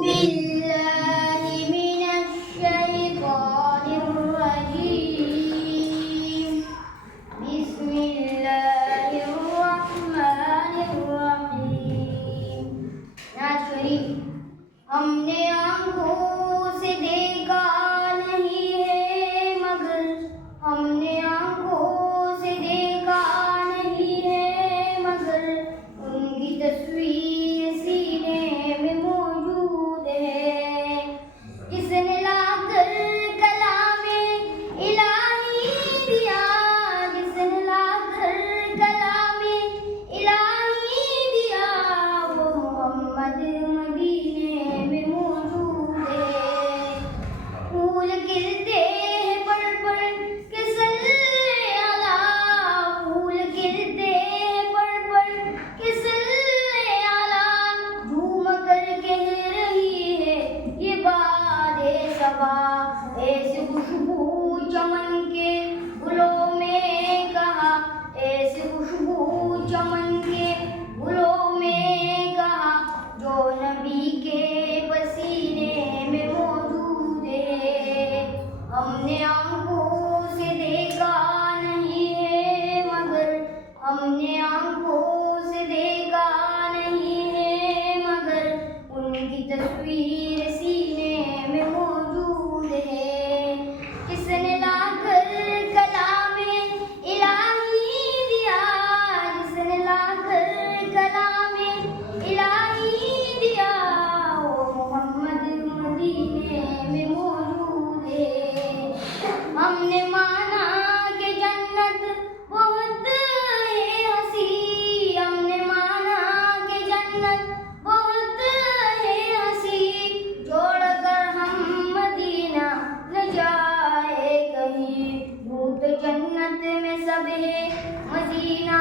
بالله من الشيطان الرجيم بسم الله الرحمن الرحيم نعت شریف ہم نے آنکھوں سے دیکھا نہیں ہے مگر ہم نے آنکھوں سے دیکھا نہیں ہے مگر ان کی تصویر سینے میں موجود ہے جس نے لا کر کلام الہی دیا جس نے لا کر کلام الہی دیا وہ محمد مدینے میں موجود ہے پھول کھلتے ہیں پڑھ پڑھ کے صلی اللہ پھول کھلتے ہیں پڑھ پڑھ کے صلی اللہ جھوم کر کہہ رہی ہے یہ باد صبا ایسی خوشبو چمن کے گلوں میں کہا ایسی خوشبو چمن کے گلوں میں کہا جو نبی کے پسینے میں موجود ہے ہم نے آنکھوں سے دیکھا نہیں ہے مگر ہم نے آنکھوں سے دیکھا نہیں ہے مگر ان کی تصویر سینے میں موجود ہے جس نے لا کر کلام الہی دیا جس نے لا کر کلام الہی دیا وہ محمد مدینے میں موجود ہے ہم نے مانا کہ جنت بہت ہے ہنسی ہم نے مانا کہ جنت بہت ہے ہنسی جوڑ کر ہم مدینہ نہ جائے کہیں بھوت جنت میں سب ہے مدینہ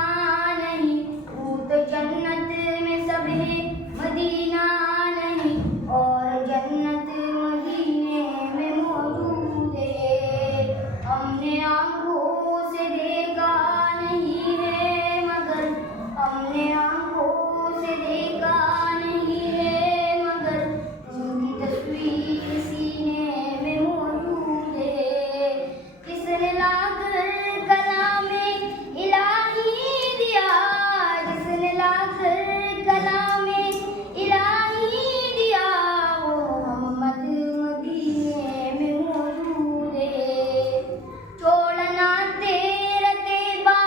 نہیں بھوت جنت میں سب ہے مدینہ نہیں اور جنت مدینے میں موجود ہے ہم نے آنکھوں سے دیکھا نہیں ہے مگر ہم نے آنکھوں سے دیکھا نہیں ہے مگر ان کی تصویر سینے میں موجود ہے جس نے لا کر کلام الہی دیا جس نے لا کر کلام الہی دیا وہ محمد مدینے میں موجود ہے چھوڑنا تیرا تیبا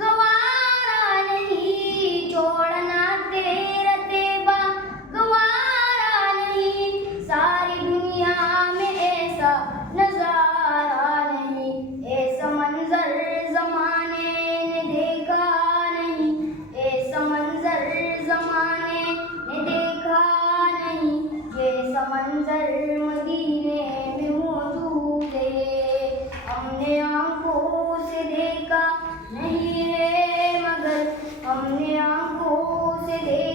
گوارا نہیں چھوڑنا تیرا تیبا گوارا نہیں ساری دنیا میں ایسا نظارہ نہیں ایسا منظر زمانے نے دیکھا نہیں ایسا منظر زمانے نے دیکھا نہیں جیسا منظر مدینے میں موجود ہے ہم نے آنکھوں سے دیکھا نہیں ہے مگر ہم نے آنکھوں سے دیکھا